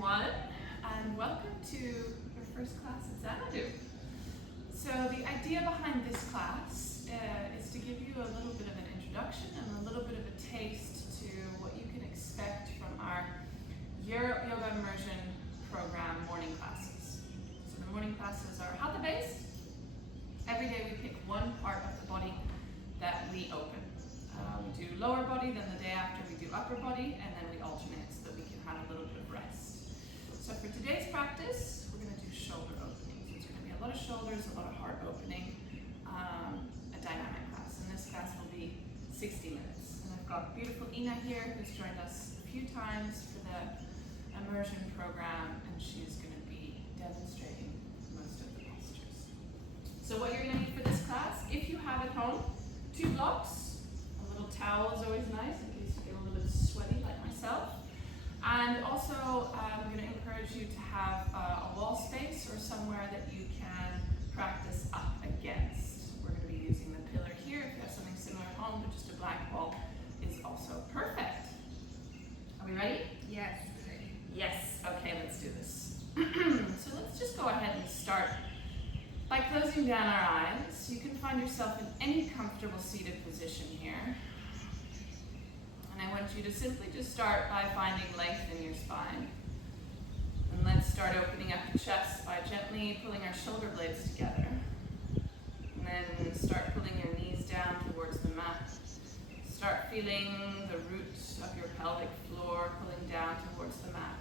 everyone, and welcome to your first class at Xanadu. So the idea behind this class is to give you a little bit of an introduction and a little bit of a taste to what you can expect from our yoga immersion program morning classes. So the morning classes are hatha-based. Every day we pick one part of the body that we open. We do lower body, then the day after we do upper body, and then we alternate so that we can have a little bit of rest. So for today's practice, we're going to do shoulder openings. It's going to be a lot of shoulders, a lot of heart opening, a dynamic class. And this class will be 60 minutes. And I've got beautiful Ina here, who's joined us a few times for the immersion program, and she's going to be demonstrating most of the postures. So what you're going to need for this class, if you have at home, 2 blocks. Towel is always nice in case you get a little bit sweaty like myself. And also I'm going to encourage you to have a wall space or somewhere that you can practice up against. We're going to be using the pillar here. If you have something similar at home, but just a blank wall is also perfect. Are we ready? Yes. Yes. Okay, let's do this. So let's just go ahead and start by closing down our eyes. You can find yourself in any comfortable seated position here. And I want you to simply just start by finding length in your spine. And let's start opening up the chest by gently pulling our shoulder blades together. And then start pulling your knees down towards the mat. Start feeling the roots of your pelvic floor pulling down towards the mat.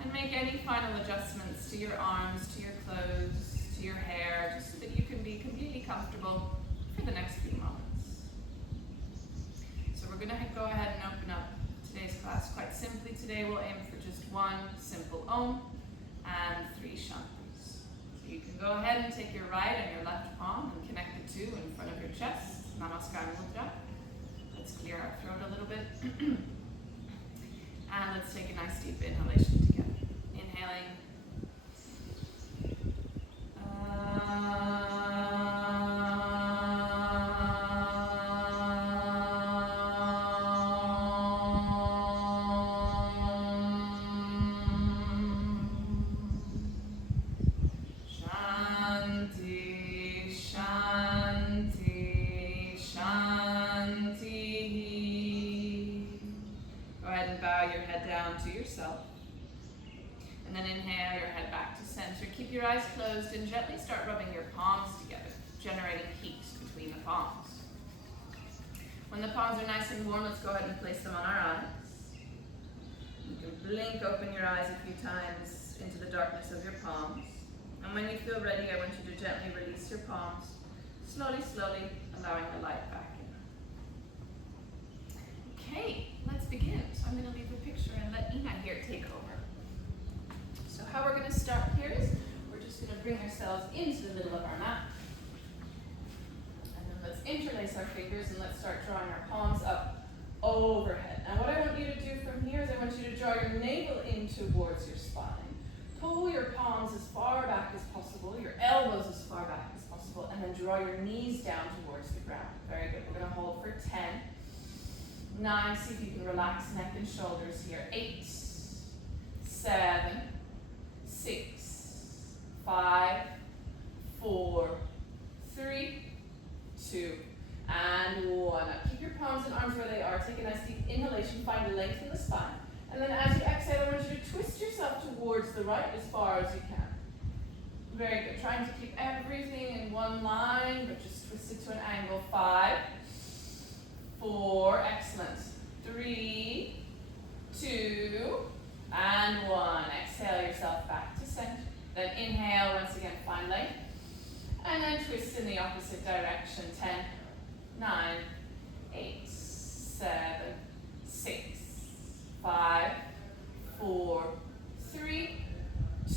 And make any final adjustments to your arms, to your clothes, to your hair, just so that you can be completely comfortable for the next few moments. So we're going to go ahead and open up today's class quite simply. Today we'll aim for just 1 simple Om and 3 Shantis. So you can go ahead and take your right and your left palm and connect the 2 in front of your chest. Namaskar Mudra. Let's clear our throat a little bit. And let's take a nice deep inhalation together. Inhaling. Shanti, Shanti, Shanti. Go ahead and bow your head down to yourself. And then inhale your head back to center. Keep your eyes closed and gently start rubbing your palms together, generating heat between the palms. When the palms are nice and warm, let's go ahead and place them on our eyes. You can blink open your eyes a few times into the darkness of your palms. And when you feel ready, I want you to gently release your palms, slowly, slowly, allowing the light back in. Okay, let's begin. So I'm going to leave the picture and let Ina here take over. So how we're going to start here is we're just going to bring ourselves into the middle of our mat. And then let's interlace our fingers and let's start drawing our palms up overhead. Now what I want you to do from here is I want you to draw your navel in towards your spine. Pull your palms as far back as possible, your elbows as far back as possible, and then draw your knees down towards the ground. Very good. We're going to hold for 10, 9, see if you can relax neck and shoulders here. 8, 7, 6, 5, 4, 3, 2, and 1. Now keep your palms and arms where they are. Take a nice deep inhalation. Find length in the spine. And then as you exhale, I want you to twist yourself towards the right as far as you can. Very good. Trying to keep everything in one line, but just twist it to an angle. 5, 4, excellent. 3, 2, and 1. Exhale yourself back to center. Then inhale, once again, find length. And then twist in the opposite direction. 10, 9, 8, 7, 6, 5, 4, 3,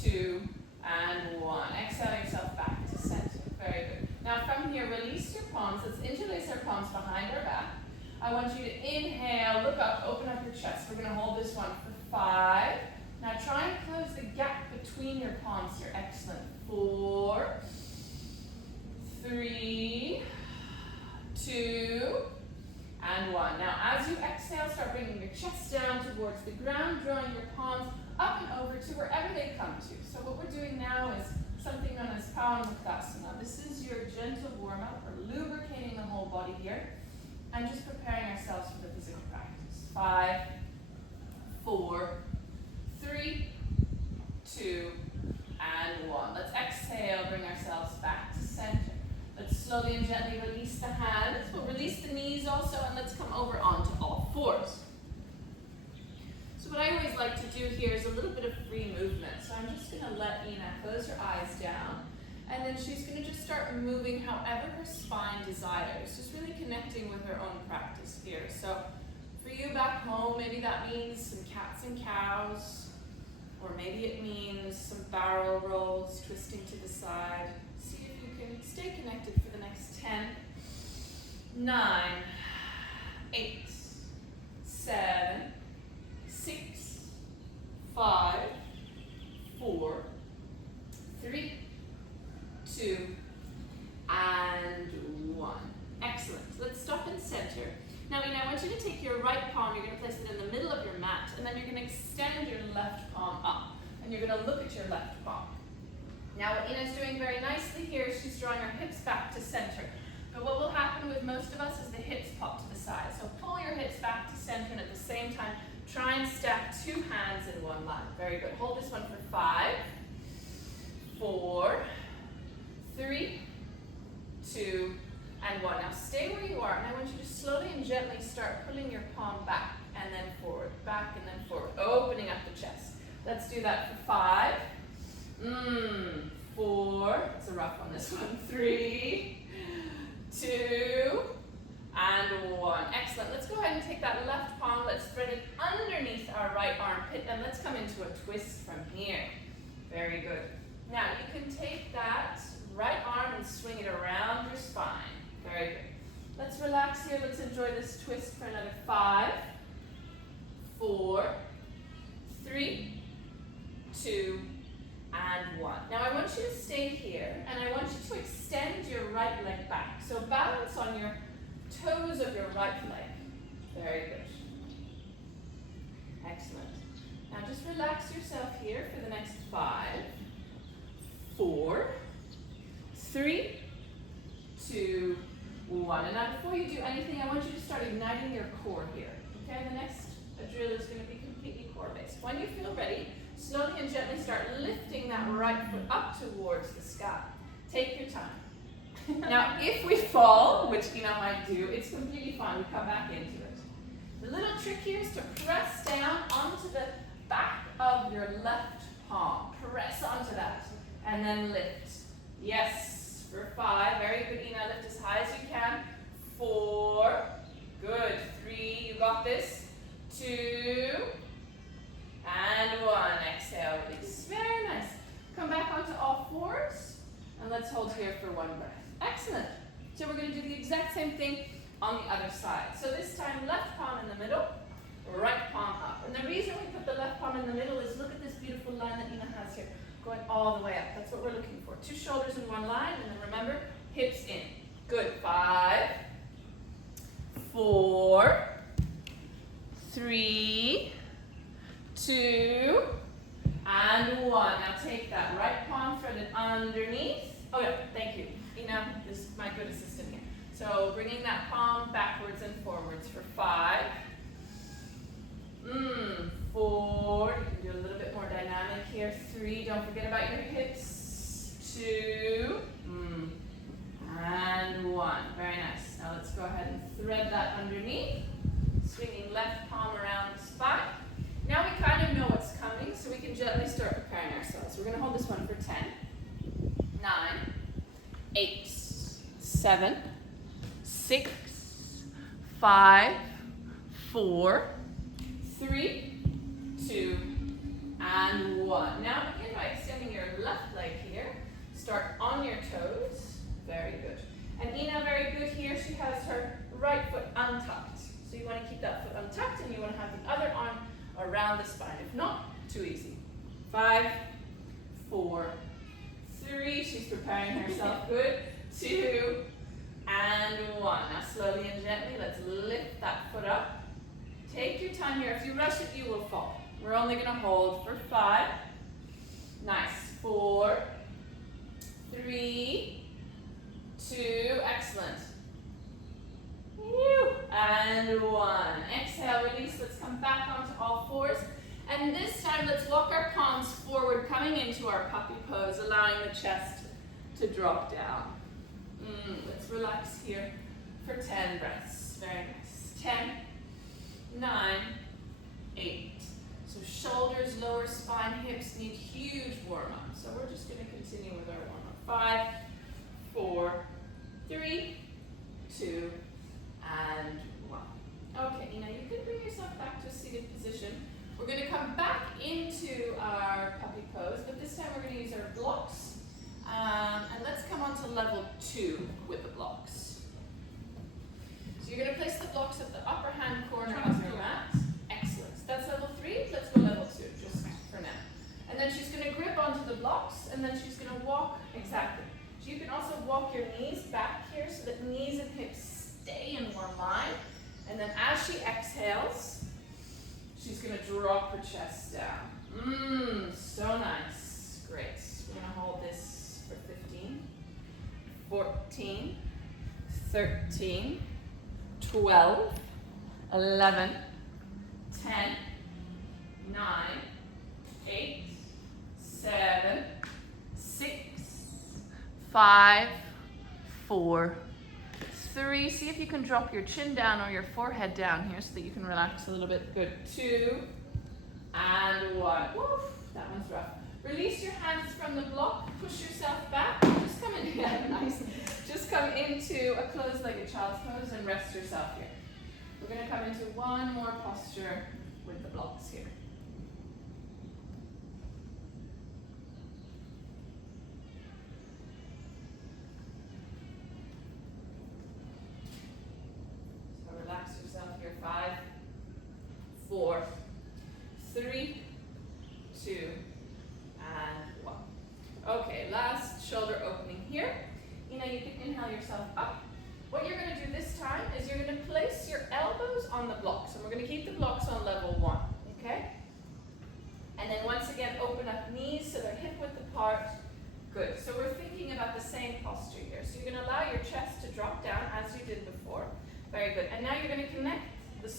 2, and 1. Exhale yourself back to center. Very good. Now from here, release your palms. Let's interlace our palms behind our back. I want you to inhale, look up, open up your chest. We're going to hold this one for 5. Now try and close the gap between your palms here. Excellent. 4, 3, 2, and 1. Now as you exhale, start bringing your chest down towards the ground, drawing your palms up and over to wherever they come to. So what we're doing now is something known as Pawanmuktasana. This is your gentle warm-up. We're lubricating the whole body here and just preparing ourselves for the physical practice. 5, 4, 3, 2, and 1. Let's exhale, bring ourselves back to center. Let's slowly and gently release the hands. We'll release the knees also, and let's come over onto all fours. So what I always like to do here is a little bit of free movement. So I'm just going to let Ina close her eyes down, and then she's going to just start moving however her spine desires, just really connecting with her own practice here. So for you back home, maybe that means some cats and cows, or maybe it means some barrel rolls, twisting to the side. See if you can stay connected for the next 10, 9, 8, 7, 6, 5, 4, 3, 2, and 1. Excellent. Let's stop in center. Now, Ina, I want you to take your right palm, you're going to place it in the middle of your mat, and then you're going to extend your left palm up, and you're going to look at your left palm. Now, what Ina's doing very nicely here is she's drawing her hips back to center. But what will happen with most of us is the hips pop to the side. So pull your hips back to center, and at the same time, try and stack 2 hands in one line. Very good. Hold this one for 5, 4, 3, 2, and 1. Now stay where you are, and I want you to slowly and gently start pulling your palm back and then forward, back and then forward, opening up the chest. Let's do that for 5, 4, it's a rough one this one, 3, 2, and 1. Excellent. Let's go ahead and take that left palm, let's thread it underneath our right armpit, and let's come into a twist from here. Very good. Now you can take that right arm and swing it around your spine. Very good. Let's relax here. Let's enjoy this twist for another 5, 4, 3, 2, and 1. Now I want you to stay here, and I want you to extend your right leg back. So balance on your toes of your right leg. Very good. Excellent. Now just relax yourself here for the next 5, 4, 3, 2, 1. And now before you do anything, I want you to start igniting your core here. Okay, the next drill is going to be completely core based. When you feel ready, slowly and gently start lifting that right foot up towards the sky. Take your time. Now if we fall, which Ina might do, it's completely fine. We come back into it. The little trick here is to press down onto the back of your left palm. Press onto that and then lift. Yes, for 5, very good, Ina, lift as high as you can. 4, good, 3, you got this. 2, and 1, exhale, release. Very nice. Come back onto all fours, and let's hold here for 1 breath. Excellent. So we're going to do the exact same thing on the other side. So this time, left palm in the middle, right palm up. And the reason we put the left palm in the middle is look at this beautiful line that Ina has here, going all the way up. That's what we're looking for. 2 shoulders in one line, and then remember, hips in. Good. 5, 4, 3, 2, and 1. Now take that right palm, thread it underneath. Oh yeah, thank you. Ina is my good assistant here. So bringing that palm backwards and forwards for 5, 4, you can do a little bit more dynamic here. 3, don't forget about your hips. 2, and 1. Very nice. Now let's go ahead and thread that underneath. Swinging left palm around the spine. Now we kind of know what's coming, so we can gently start preparing ourselves. We're going to hold this one for 10, 9, 8, 7, 6, 5, 4, 3, 2, and 1. Now begin by extending your left leg here. Start on your toes. Very good. And Ina, very good here. She has her right foot untucked. So you want to keep that foot untucked, and you want to have the other arm around the spine. If not, too easy. 5, 4, 3. She's preparing herself. Good. 2, and 1. Now slowly and gently, let's lift that foot up. Take your time here. If you rush it, you will fall. We're we're only gonna hold for 5. Nice. 4, 3, 2, excellent. And 1. Exhale, release. Let's come back onto all fours. And this time, let's walk our palms forward, coming into our puppy pose, allowing the chest to drop down. Let's relax here for 10 breaths. Very nice. 10, 9, 8. So shoulders, lower spine, hips need huge warm-up. So we're just going to continue with our warm-up. 5, 4, 3, 2, and 1. Okay, Ina, you can bring yourself back to a seated position. We're going to come back into our puppy pose, but this time we're going to use our blocks. And let's come on to level 2 with the blocks. So you're going to place the blocks at the upper hand corner of your mat. Excellent. That's level 3. Let's go level 2, just for now. And then she's going to grip onto the blocks, and then she's going to walk, exactly. So you can also walk your knees back here so that knees and hips stay in one line. And then as she exhales, she's going to drop her chest down. So nice. Great. We're going to hold this for 15, 14, 13, 12, 11, 10, 9, 8, 7, 6, 5, 4, 3. See if you can drop your chin down or your forehead down here so that you can relax a little bit. Good. 2 and 1. Woof, that one's rough. Release your hands from the block. Push yourself back. Just come in. Yeah, nice. Just come into a closed-legged child's pose and rest yourself here. We're going to come into one more posture with the blocks here. So relax yourself here. 5, 4, 3, 2, and 1. Okay, last shoulder opening here. Ina, you can inhale yourself up. What you're going to do this time is you're going to place your elbows on the blocks, and we're going to keep the blocks on level 1, okay? And then once again, open up knees so they're hip-width apart. Good. So we're thinking about the same posture here. So you're going to allow your chest to drop down as you did before. Very good. And now you're going to connect the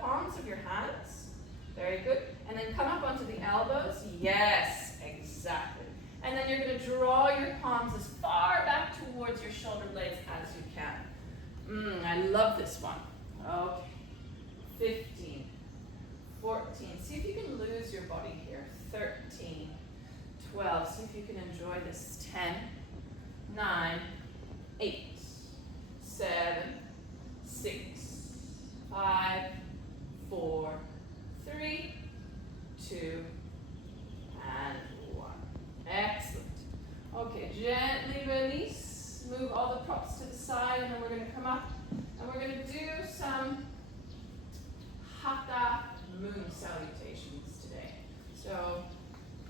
palms of your hands. Very good. And then come up onto the elbows. Yes, exactly. And then you're going to draw your palms as far back towards your shoulder blades as you can. I love this one. Okay. 15, 14. See if you can lose your body here. 13, 12. See if you can enjoy this. 10, 9, 8, 7, 6, 5, 4, 3, 2, and 1. Excellent. Okay, gently release. Move all the props to the side, and then we're going to come up and we're going to do some Hatha moon salutations today. So,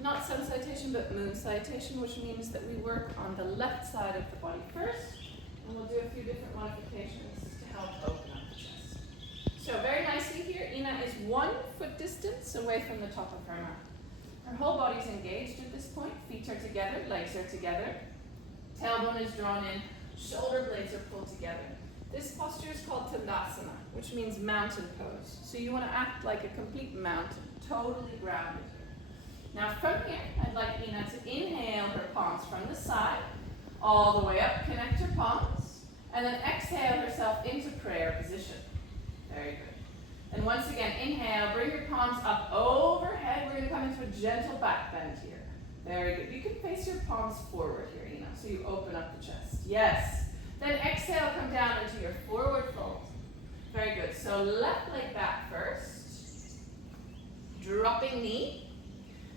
not sun salutation, but moon salutation, which means that we work on the left side of the body first, and we'll do a few different modifications to help open up the chest. So, very nicely here, Ina is 1 foot distance away from the top of her mat. Her whole body's engaged at this point. Feet are together, legs are together. Tailbone is drawn in, shoulder blades are pulled together. This posture is called Tadasana, which means mountain pose. So you want to act like a complete mountain, totally grounded. Now from here, I'd like Ina to inhale her palms from the side, all the way up, connect her palms, and then exhale herself into prayer position. Very good. And once again, inhale, bring your palms up overhead. We're going to come into a gentle back bend here. Very good. You can face your palms forward here, Ina, so you open up the chest. Yes. Then exhale, come down into your forward fold. Very good. So left leg back first. Dropping knee.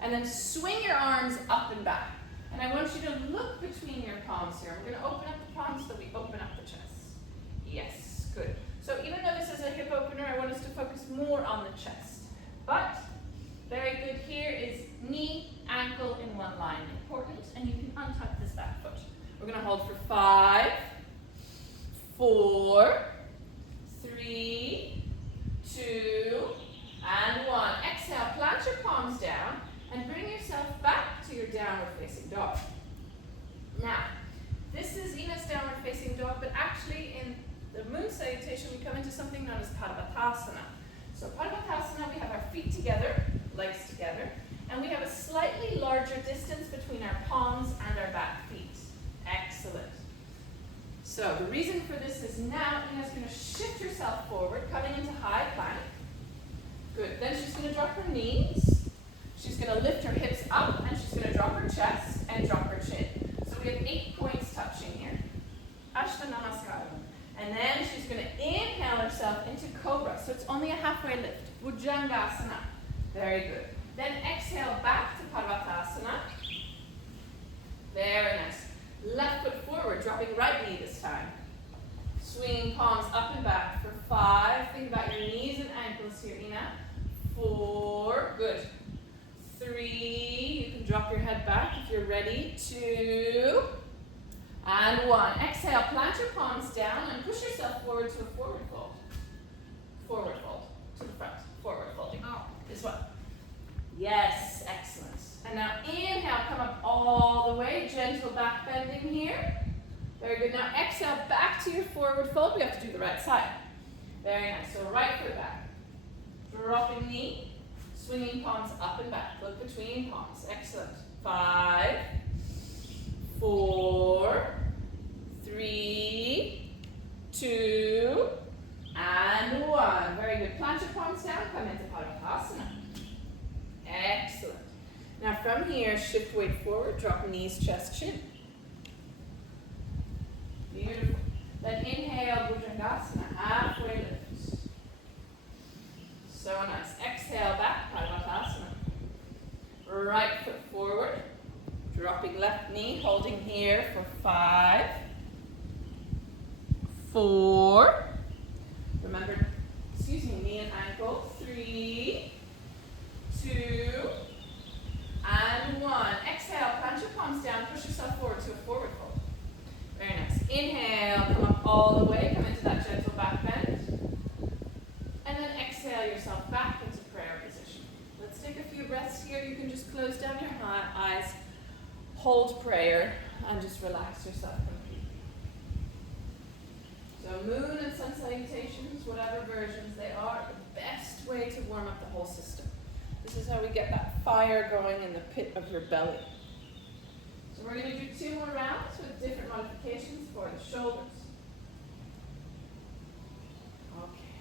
And then swing your arms up and back. And I want you to look between your palms here. We're going to open up the palms so that we open up the chest. Yes. Good. So even though this is a hip opener, I want us to focus more on the chest. But very good here is knee, ankle in one line. Important. And you can untuck this back foot. We're going to hold for 5, 4, 3, 2, and 1. Exhale, plant but actually in the moon salutation we come into something known as Parvatasana. So Parvatasana, we have our feet together, legs together, and we have a slightly larger distance between our palms and our back feet. Excellent. So the reason for this is now Ina's going to shift herself forward, coming into high plank. Good. Then she's going to drop her knees. She's going to lift her hips up, and she's going to drop her chest and drop her chin. So we have 8 points touching here. Ashta Namaskaram. And then she's going to inhale herself into Cobra. So it's only a halfway lift. Bhujangasana. Very good. Then exhale back to Parvatasana. Very nice. Left foot forward, dropping right knee this time. Swinging palms up and back for 5. Think about your knees and ankles here, Ina. 4. Good. 3. You can drop your head back if you're ready. 2. And 1. Exhale, plant your palms down and push yourself forward to a forward fold. Forward fold. To the front. Forward folding. This one. Yes, excellent. And now inhale, come up all the way. Gentle back bending here. Very good. Now exhale, back to your forward fold. We have to do the right side. Very nice. So right foot back. Dropping knee. Swinging palms up and back. Look between palms. Excellent. 5. 4, 3, 2, and 1. Very good. Plant your palms down, come into Parvatasana. Excellent. Now from here, shift weight forward, drop knees, chest, chin. Beautiful. Then inhale, Bhujangasana, halfway lift. So nice. Exhale back, Parvatasana. Right foot forward. Dropping left knee, holding here for 5, 4, remember, knee and ankle, 3, 2, and 1. Exhale, plant your palms down, push yourself forward to a forward fold. Very nice. Inhale, come up all the way, come into that gentle back bend. And then exhale yourself back into prayer position. Let's take a few breaths here. You can just close down your eyes. Hold prayer and just relax yourself completely. So moon and sun salutations, whatever versions they are, the best way to warm up the whole system. This is how we get that fire going in the pit of your belly. So we're going to do 2 more rounds with different modifications for the shoulders. Okay.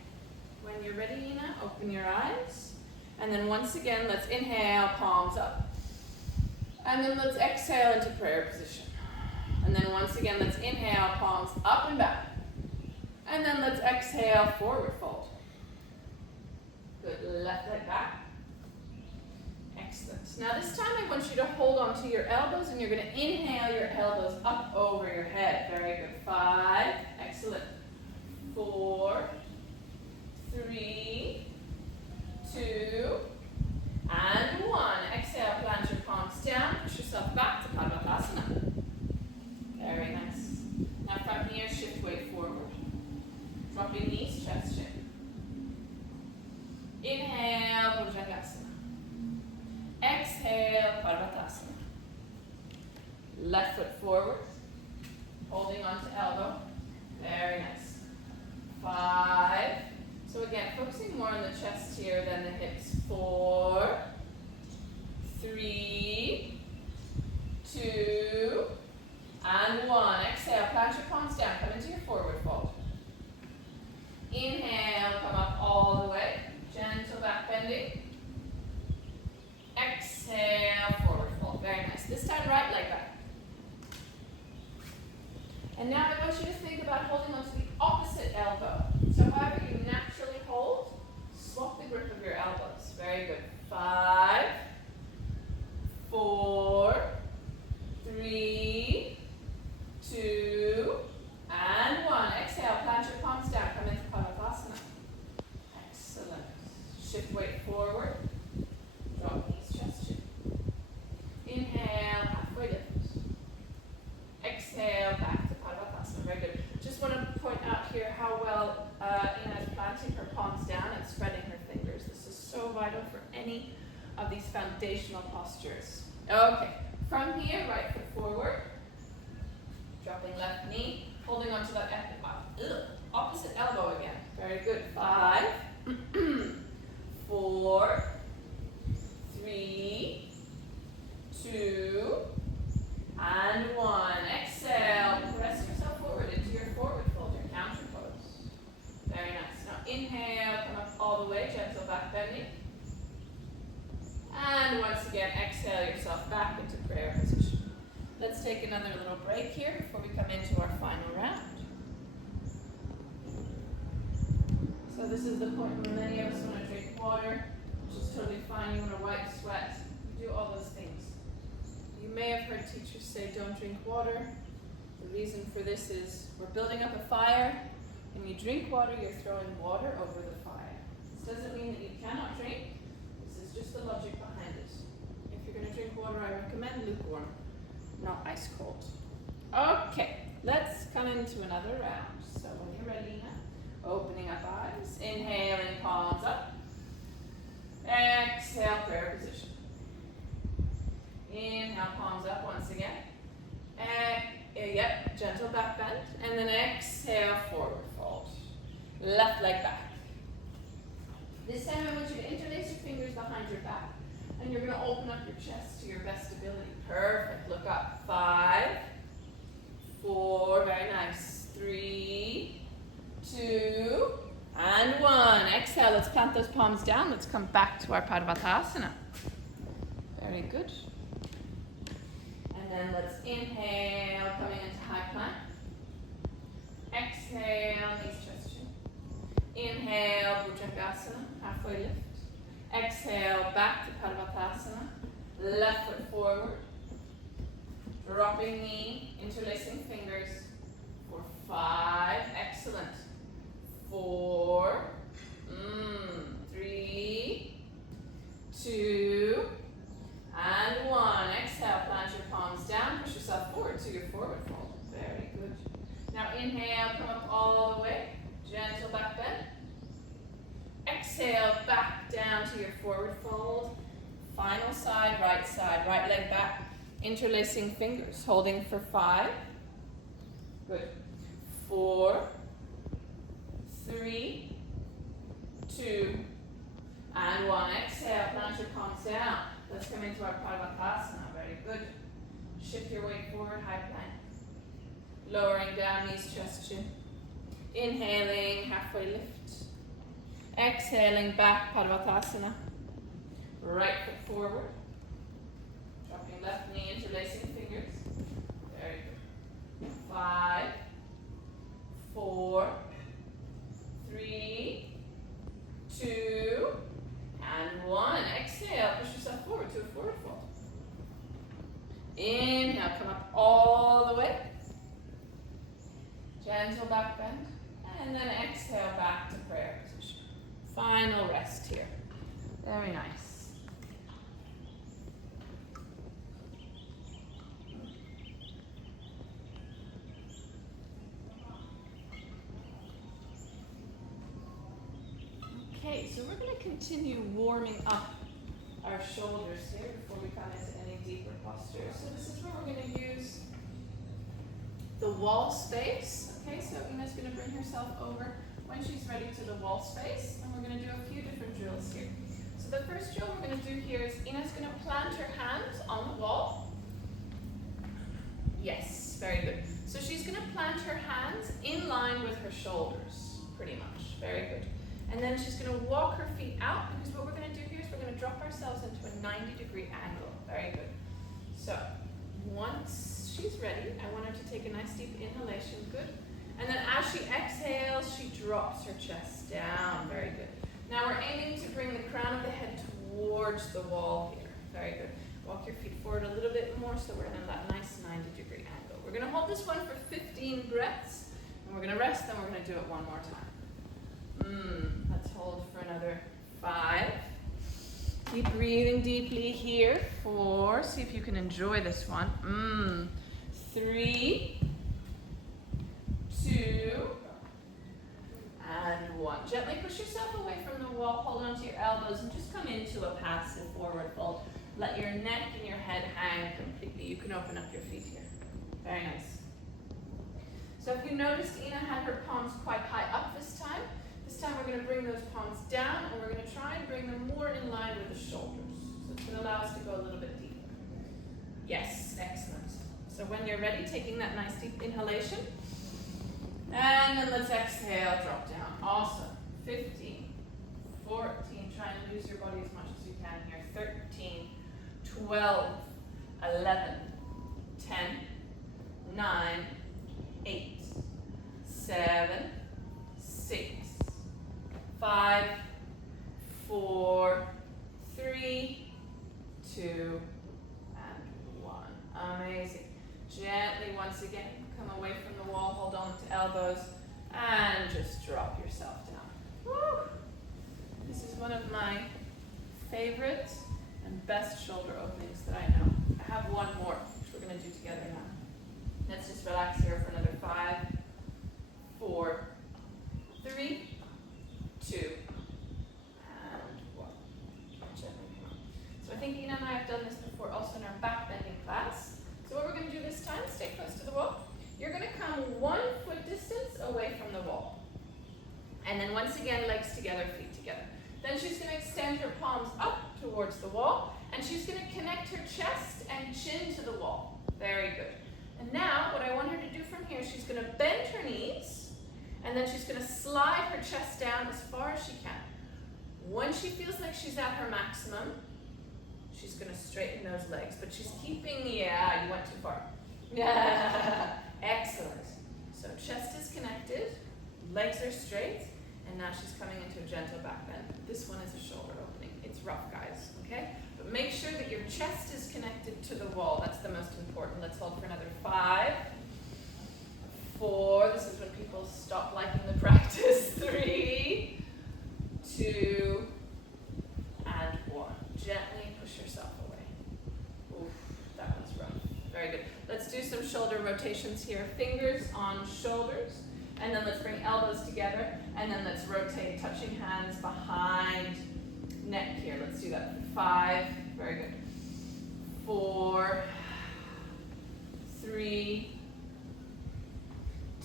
When you're ready, Ina, open your eyes. And then once again, let's inhale, palms up. And then let's exhale into prayer position. And then once again, let's inhale, palms up and back. And then let's exhale, forward fold. Good, left leg back. Excellent. Now this time I want you to hold on to your elbows and you're going to inhale your elbows up over your head. Very good. 5, excellent. 4, 3, 2, and 1. Exhale, plant your palms down, push yourself back to Parvatasana. Very nice. Now from here, shift weight forward. Dropping knees, chest, chin. Inhale, Bhujangasana. Exhale, Parvatasana. Left foot forward, holding onto elbow. Very nice. 5. So again, focusing more on the chest here than the hips. 4, 3, 2, and 1. Exhale, plant your palms down, come into your forward fold. Inhale, come up all the way. Gentle back bending. Exhale, forward fold. Very nice. This time, right leg back. And now I want you to think about holding onto the opposite elbow. So however you naturally hold, swap the grip of your elbows. Very good. 5, 4, 3, 2, and 1. Exhale, plant your palms down, come into Parvatasana. Excellent. Shift weight forward. Drop knees, chest, chin. Inhale, halfway lift. Exhale, back to Parvatasana. Very good. Just want to point out here how well Ina is planting her palms down and spreading her fingers. This is so vital for any of these foundational postures. Okay, from here, right foot forward. Dropping left knee. Holding onto that opposite elbow again. Very good. 5, 4, 3, 2, and 1. Exhale. Press yourself forward into your forward fold, your counter pose. Very nice. Now inhale, come up all the way, gentle back bending. And once again, exhale yourself back into prayer position. Let's take another little break here before we come into our final round. So this is the point where many of us want to drink water, which is totally fine. You want to wipe sweat. You do all those things. You may have heard teachers say don't drink water. The reason for this is we're building up a fire. When you drink water, you're throwing water over the fire. This doesn't mean that you cannot drink. This is just the logic behind it. If you're going to drink water, I recommend lukewarm, not ice cold. Okay, let's come into another round. So when you're ready now, opening up eyes, inhaling, palms up. Exhale, prayer position. Inhale, palms up once again. Yep, gentle back bend. And then exhale, forward fold. Left leg back. This time I want you to interlace your fingers behind your back. And you're going to open up your chest to your best ability. Perfect. Look up. 5, 4, very nice. 3, 2, and 1. Exhale. Let's plant those palms down. Let's come back to our Padavatasana. Very good. And then let's inhale, coming into high plank. Exhale, knees chest chin. Inhale, Bhujangasana, halfway lift. Exhale, back to Padavatasana. Left foot forward. Dropping knee, interlacing fingers. For 5, excellent. 4, 3, 2, and 1. Exhale, plant your palms down, push yourself forward to your forward fold. Very good. Now inhale, come up all the way. Gentle back bend. Exhale, back down to your forward fold. Final side, right leg back. Interlacing fingers, holding for 5. Good. 4, 3, 2, and 1. Exhale, plant your palms down. Let's come into our Padavatasana. Very good. Shift your weight forward, high plank. Lowering down, knees, chest, chin. Inhaling, halfway lift. Exhaling, back, Padavatasana. Right foot forward. Dropping left knee, interlacing fingers. Very good. 5, 4, 3, 2, and 1. Exhale, push yourself forward to a forward fold. Inhale, come up all the way. Gentle back bend. And then exhale back to prayer position. Final rest here. Very nice. Okay, so we're going to continue warming up our shoulders here before we come into any deeper posture. So this is where we're going to use the wall space. Okay, so Ina's going to bring herself over when she's ready to the wall space, and we're going to do a few different drills here. So the first drill we're going to do here is Ina's going to plant her hands on the wall. Yes, very good. So she's going to plant her hands in line with her shoulders, pretty much. Very good. And then she's going to walk her feet out, because what we're going to do here is we're going to drop ourselves into a 90-degree angle. Very good. So once she's ready, I want her to take a nice deep inhalation. Good. And then as she exhales, she drops her chest down. Very good. Now we're aiming to bring the crown of the head towards the wall here. Very good. Walk your feet forward a little bit more so we're in that nice 90-degree angle. We're going to hold this one for 15 breaths, and we're going to rest, then we're going to do it one more time. Let's hold for another 5. Keep breathing deeply here. 4. See if you can enjoy this one. 3, 2, and 1. Gently push yourself away from the wall. Hold onto your elbows and just come into a passive forward fold. Let your neck and your head hang completely. You can open up your feet here. Very nice. So if you noticed, Ina had her palms quite high up this time. This time we're going to bring those palms down, and we're going to try and bring them more in line with the shoulders. So it's going to allow us to go a little bit deeper. Yes, excellent. So when you're ready, taking that nice deep inhalation. And then let's exhale, drop down. Awesome. 15, 14, try and lose your body as much as you can here. 13, 12, 11, 10, 9, 8, 7, 6, 5, 4, 3, 2, and 1. Amazing. Gently, once again, come away from the wall, hold on to elbows, and just drop yourself down. Woo! This is one of my favorite and best shoulder openings that I know. I have one more, which we're going to do together now. Let's just relax here for another 5, 4, 3, 2, and 1. Gently come on. So I think Ina and I have done this before also in our back bending class. So what we're going to do this time, stay close to the wall. You're going to come 1 foot distance away from the wall. And then once again, legs together, feet together. Then she's going to extend her palms up towards the wall, and she's going to connect her chest and chin to the wall. Very good. And now, what I want her to do from here, she's going to bend her knees, and then she's going to slide her chest down as far as she can. When she feels like she's at her maximum, she's going to straighten those legs, but she's keeping, yeah, you went too far. Excellent. So chest is connected, legs are straight, and now she's coming into a gentle back bend. This one is a shoulder opening. It's rough, guys, okay? But make sure that your chest is connected to the wall. That's the most important. Let's hold for another 5, 4. This is when people stop liking the practice. 3, 2, and 1. Gently push yourself away. Oof, that one's rough. Very good. Let's do some shoulder rotations here. Fingers on shoulders. And then let's bring elbows together, and then let's rotate, touching hands behind neck here. Let's do that. 5, very good. 4, 3,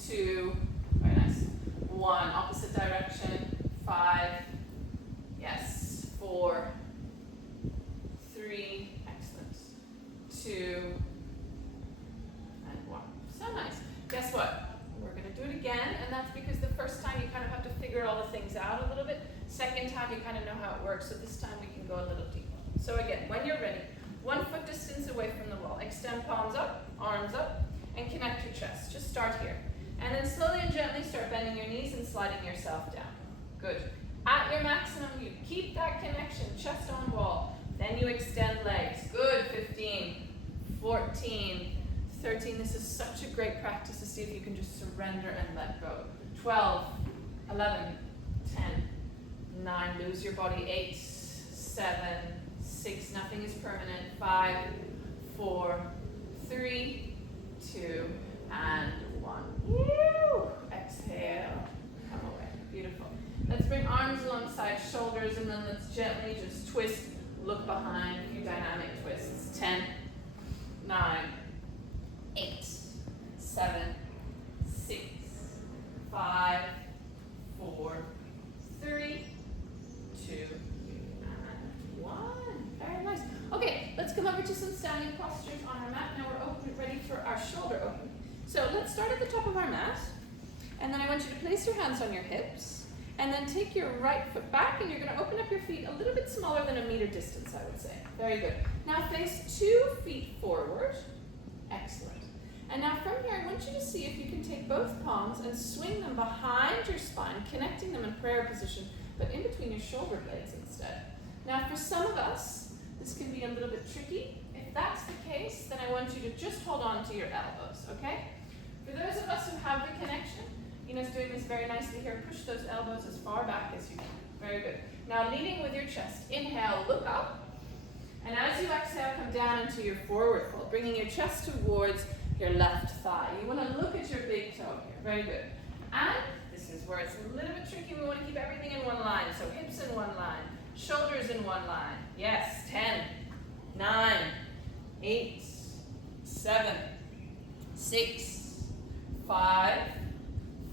2, very nice. 1, opposite direction. 5, yes. 4, 3, excellent. 2, and 1. So nice. Guess what? We're going to do it again, and that's because the first time you kind of have to figure all the things out a little bit. Second time you kind of know how it works, so this time we can go a little deeper. So again, when you're ready, 1 foot distance away from the wall. Extend palms up, arms up, and connect your chest. Just start here. And then slowly and gently start bending your knees and sliding yourself down. Good. At your maximum, you keep that connection, chest on wall. Then you extend legs. Good. 15, 14, 13, this is such a great practice to see if you can just surrender and let go. 12, 11, 10, 9, lose your body. 8, 7, 6, nothing is permanent. 5, 4, 3, 2, and 1. Woo! Exhale, come away. Beautiful. Let's bring arms alongside shoulders, and then let's gently just twist, look behind, a few dynamic twists. 10, 9, 8, 7, 6, 5, 4, 3, 2, and 1. Very nice. Okay, let's come over to some standing postures on our mat. Now we're ready for our shoulder opening. So let's start at the top of our mat, and then I want you to place your hands on your hips, and then take your right foot back, and you're going to open up your feet a little bit smaller than a meter distance, I would say. Very good. Now face 2 feet forward. Excellent. And now from here, I want you to see if you can take both palms and swing them behind your spine, connecting them in prayer position, but in between your shoulder blades instead. Now for some of us, this can be a little bit tricky. If that's the case, then I want you to just hold on to your elbows, okay? For those of us who have the connection, Ina's doing this very nicely here. Push those elbows as far back as you can. Very good. Now leading with your chest. Inhale, look up. And as you exhale, come down into your forward fold, bringing your chest towards your left thigh. You want to look at your big toe here. Very good. And this is where it's a little bit tricky. We want to keep everything in one line. So hips in one line, shoulders in one line. Yes, 10, 9, 8, 7, 6, 5,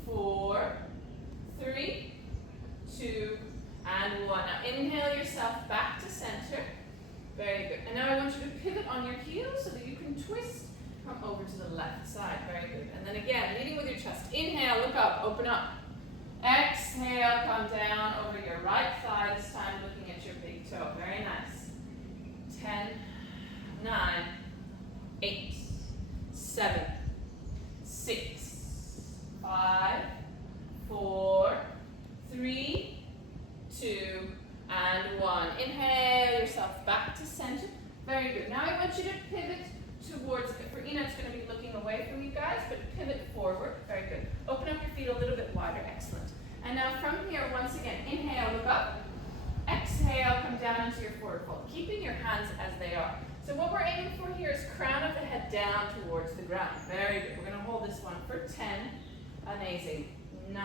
4, 3, 2, and 1. Now inhale yourself back to center. Very good. And now I want you to pivot on your heels so that you can twist, come over to the left side. Very good. And then again, leading with your chest. Inhale, look up, open up. Exhale, come down over your right thigh, this time looking at your big toe. Very nice. 10, 9, 8, 7, 6, 5, 4, 3, 2, and 1. Inhale yourself back to center. Very good. Now I want you to pivot towards, for Ina it's going to be looking away from you guys, but pivot forward. Very good. Open up your feet a little bit wider. Excellent. And now from here, once again, inhale, look up. Exhale, come down into your forward fold, keeping your hands as they are. So what we're aiming for here is crown of the head down towards the ground. Very good. We're going to hold this one for 10. Amazing. 9,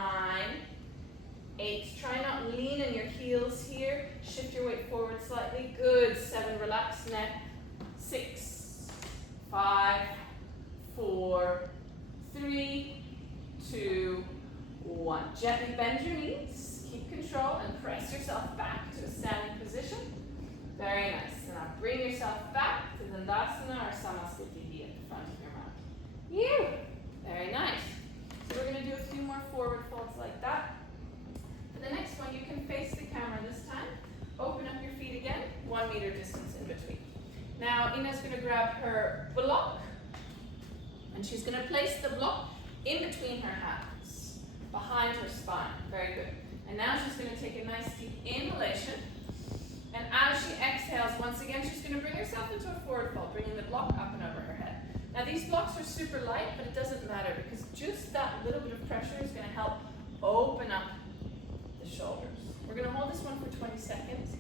8. Try not lean in your heels here. Shift your weight forward slightly. Good. 7. Relax neck. 6, 5, 4, 3, 2, 1. Gently bend your knees. Keep control and press yourself back to a standing position. Very nice. And now bring yourself back to Dandasana or Samasthiti at the front of your mat. You. Very nice. So we're going to do a few more forward folds like that. For the next one, you can face the camera this time. Open up your feet again, 1 meter distance in between. Now, Ina's going to grab her block, and she's going to place the block in between her hands, behind her spine. Very good. And now she's going to take a nice deep inhalation. And as she exhales, once again, she's going to bring herself into a forward fold, bringing the block up and over her head. Now, these blocks are super light, but it doesn't matter because just that little bit of pressure is going to help open up the shoulders. We're going to hold this one for 20 seconds.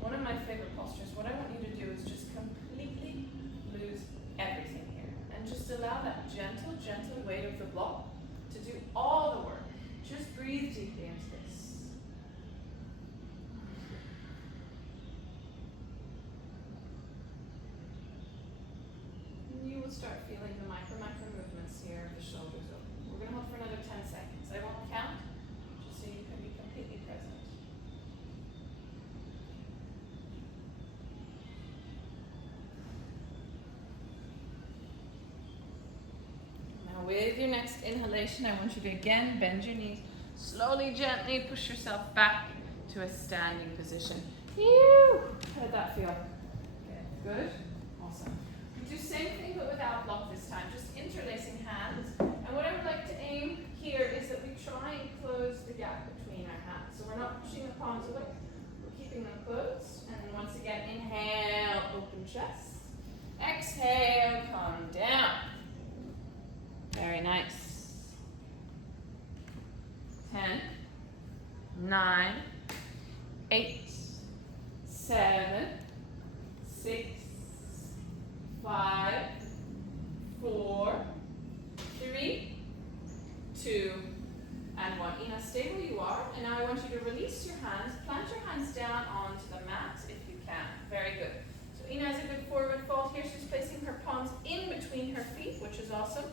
One of my favorite postures. What I want you to do is just completely lose everything here and just allow that gentle, gentle weight of the block to do all the work. Just breathe deeply into this. And you will start feeling the micro movements here of the shoulders open. We're going to hold for another 10 seconds. I won't count, just so you can be completely present. Now with your next inhalation, I want you to again bend your knees. Slowly, gently push yourself back to a standing position. Ew. How did that feel? Good? Awesome. We do the same thing but without block this time, just interlacing hands. And what I would like to aim here is that we try and close the gap between our hands. So we're not pushing the palms away, we're keeping them closed. And then once again, inhale, open chest. Exhale, come down. Very nice. 10, 9, 8, 7, 6, 5, 4, 3, 2, and 1. Ina, stay where you are, and now I want you to release your hands. Plant your hands down onto the mat if you can. Very good. So Ina has a good forward fold here. She's placing her palms in between her feet, which is awesome.